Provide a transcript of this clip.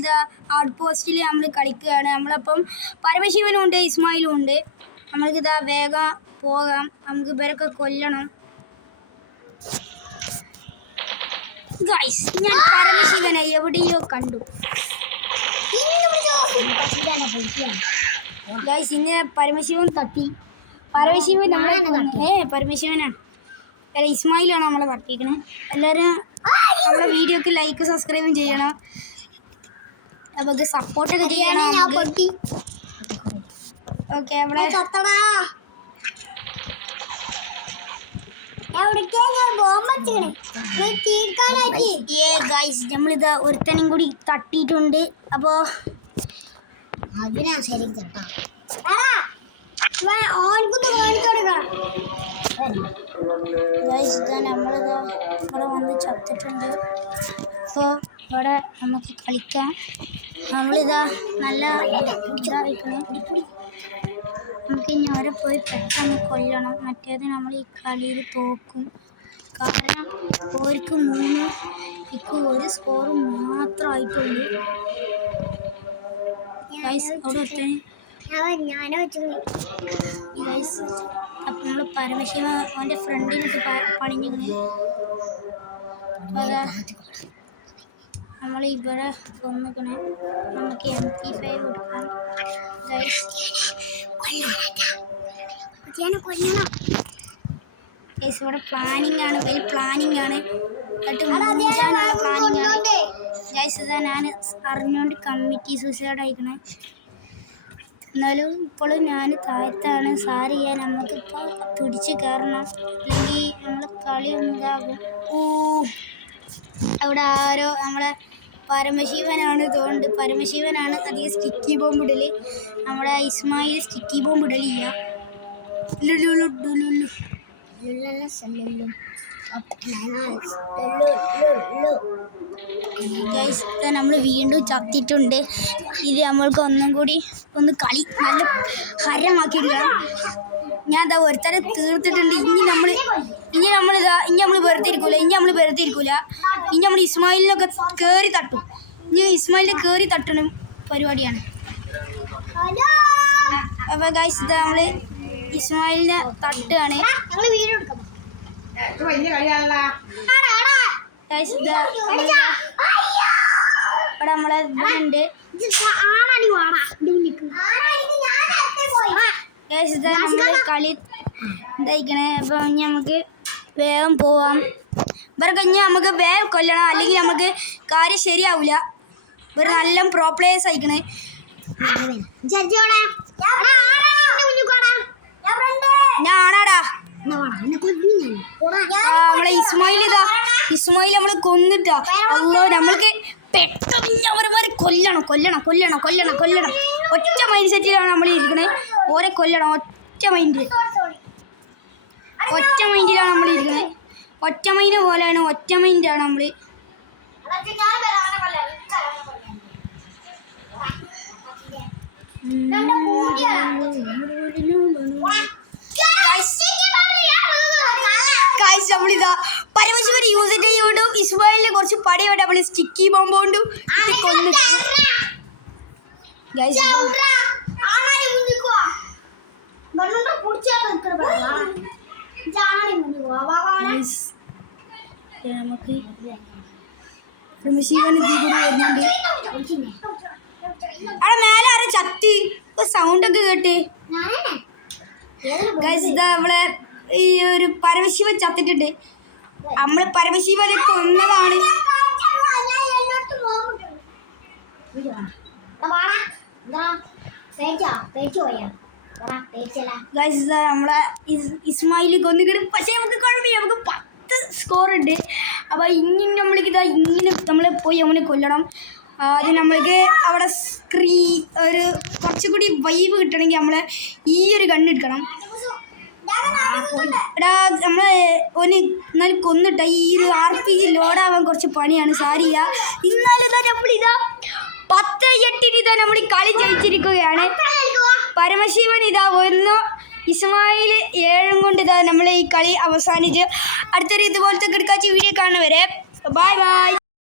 ഇതാ ഔട്ട് പോസ്റ്റിൽ നമ്മൾ കളിക്കുകയാണ്. നമ്മളപ്പം പരമശിവനും ഉണ്ട്, ഇസ്മായിലും ഉണ്ട്. നമ്മൾക്കിതാ വേഗം പോകാം, നമുക്ക് ഇവരൊക്കെ കൊല്ലണം. ഗൈസ്, ഞാൻ പരമശിവനെ എവിടെയോ കണ്ടു. ഗൈസ്, ഇങ്ങനെ പരമശിവൻ തട്ടി. പരമശിവൻ നമ്മളെ പരമശിവനാണ്, അല്ല ഇസ്മായിലാണ് നമ്മളെ തട്ടിയിരിക്കണേ. എല്ലാവരും നമ്മുടെ വീഡിയോക്ക് ലൈക്ക് സബ്സ്ക്രൈബും ചെയ്യണം, നമുക്ക് സപ്പോർട്ടൊക്കെ ചെയ്യണം. ഓക്കെ, അവിടെ നമ്മളിതാ ഒരുത്തനും കൂടി തട്ടിയിട്ടുണ്ട്. അപ്പോ നമ്മളിതാ ഇവിടെ വന്ന് ചത്തിട്ടുണ്ട്. അപ്പോൾ ഇവിടെ നമുക്ക് കളിക്കാം. നമ്മളിതാ നല്ല ഇതായിക്കണേ. നമുക്ക് ഇനി അവരെ പോയി പെട്ടെന്ന് കൊല്ലണം, മറ്റേത് നമ്മൾ ഈ കളിയിൽ തോക്കും. കാരണം ഓർക്ക് 3, എനിക്ക് 1 സ്കോർ മാത്രമായിട്ടുള്ളൂ. ഗൈസ്, അവിടെ ഒരുത്തന് ഗൈസ്, അപ്പം നമ്മൾ പരമശിവ അവൻ്റെ ഫ്രണ്ടിലിട്ട് പണിഞ്ഞിങ്ങനെ. അതാ നമ്മൾ ഇവിടെ കൊന്നിക്കണേ. നമുക്ക് MP5 കൊടുക്കാം. ഗൈസ്, ഇവിടെ പ്ലാനിങ് ആണ്, വലിയ പ്ലാനിങ് ആണ്. എന്നിട്ട് മുഞ്ചാനുള്ള പ്ലാനിങ് ആണ്. ഗൈസ്, ഇതാ ഞാൻ അറിഞ്ഞുകൊണ്ട് കമ്മിറ്റി സൂസൈഡ് ആയിക്കണേ. എന്നാലും ഇപ്പോഴും ഞാൻ താഴത്താണ്. സാരി ചെയ്യാൻ നമുക്കിപ്പോൾ പിടിച്ച് കയറണം, അല്ലെങ്കിൽ നമ്മൾ കളിയൊന്നും ഇതാകും. അവിടെ ആരോ നമ്മളെ പരമശിവനാണ് തോന്നുന്നുണ്ട്. പരമശിവനാണ് അധികം സ്റ്റിക്കി ബോംബ് ഇടൽ. നമ്മുടെ ഇസ്മായിൽ സ്റ്റിക്കി ബോംബ് ഇടലില്ല. ഗൈസ്, നമ്മൾ വീണ്ടും ചത്തിട്ടുണ്ട്. ഇത് നമ്മൾക്ക് ഒന്നും കൂടി ഒന്ന് കളി നല്ല ഹരമാക്കിയില്ല. ഞാൻ ഇതാ ഒരുത്തരെ തീർത്തിട്ടുണ്ട്. ഇനി നമ്മൾ വെറുതെ ഇരിക്കൂല. ഇനി നമ്മൾ ഇസ്മായിലിനൊക്കെ കയറി തട്ടും. ഇനി ഇസ്മായിലിനെ കയറി തട്ടണം പരിപാടിയാണ്. അപ്പോൾ ഗൈസ്, ഇതാ നമ്മൾ ഇസ്മായിലിനെ തട്ടുകയാണ്. ഇവിടെ നമ്മളെ ഉണ്ട്. നമ്മൾ കളി എന്തായിക്കണേ. അപ്പം ഇനി നമുക്ക് വേഗം പോവാം. ഇവർക്ക് ഇനി നമുക്ക് വേഗം കൊല്ലണം, അല്ലെങ്കിൽ നമുക്ക് കാര്യം ശരിയാവില്ല. ഇവർ നല്ല പ്രോ പ്ലേയേഴ്സ് ആയിക്കണേ. ഞാൻ ആണാടാ. നമ്മളെ ഇസ്മായിൽ നമ്മൾ കൊന്നിട്ടാ. അല്ലോ, നമ്മൾക്ക് പെട്ടെന്ന് അവന്മാരെ കൊല്ലണം. ഒറ്റ മൈൻഡ് സെറ്റിലാണ് നമ്മൾ ഇരിക്കണേ. ഓരെ കൊല്ലണം, ഒറ്റ മൈൻഡിലാണ് നമ്മൾ ഇരിക്കണേ. ഒറ്റ മൈൻഡ് പോലെയാണ്, ഒറ്റ മൈൻഡാണ് നമ്മൾ. നമ്മളിതാ പരമശിവൻ യൂസ് ചെയ്യോണ്ടും ഇസ്മായിലിനെ കുറച്ച് പടയോടെ നമ്മൾ സ്റ്റിക്കി ബോംബ് കൊണ്ടും കൊന്നു. നമുക്ക് പരമശിവൻ ഇതിൽ വരുന്നുണ്ട്. അവിടെ മേലെ ആരോ ചത്തി സൗണ്ടൊക്കെ കേട്ട്. ഗൈസ്, ഇതാ നമ്മളെ ഈ ഒരു പരമശിവൻ ചത്തിട്ടുണ്ട്. നമ്മൾ പരമശിവനെ കൊന്നതാണ്. ഗൈസ്, നമ്മളെ ഇസ്മായിൽ കൊന്നിക്കിടും. പക്ഷേ നമുക്ക് കുഴപ്പമില്ല, നമുക്ക് 10 സ്കോർ ഉണ്ട്. അപ്പോൾ ഇനി നമ്മൾക്കിതാ ഇങ്ങനെ നമ്മളെ പോയി അവനെ കൊല്ലണം. ആദ്യം നമ്മൾക്ക് അവിടെ ഒരു കുറച്ചുകൂടി വൈബ് കിട്ടണമെങ്കിൽ നമ്മൾ ഈ ഒരു ഗണ്ണെടുക്കണം. എടാ, നമ്മളെ എന്നാലും കൊന്നിട്ട ഈ ഒരു RPG ലോഡാവാൻ കുറച്ച് പണിയാണ്. സാരില്ല, എന്നാലും നമ്മളിതാ 10-8 നമ്മൾ കളി ജയിച്ചിരിക്കുകയാണ്. പരമശിവൻ ഇതാ 1, ഇസ്മായിൽ 7 കൊണ്ട് ഇതാ നമ്മൾ ഈ കളി അവസാനിച്ച് അടുത്തൊരു ഇതുപോലത്തെ കിടക്കാച്ച വീഡിയോ കാണുന്നവരെ ബൈ ബൈ.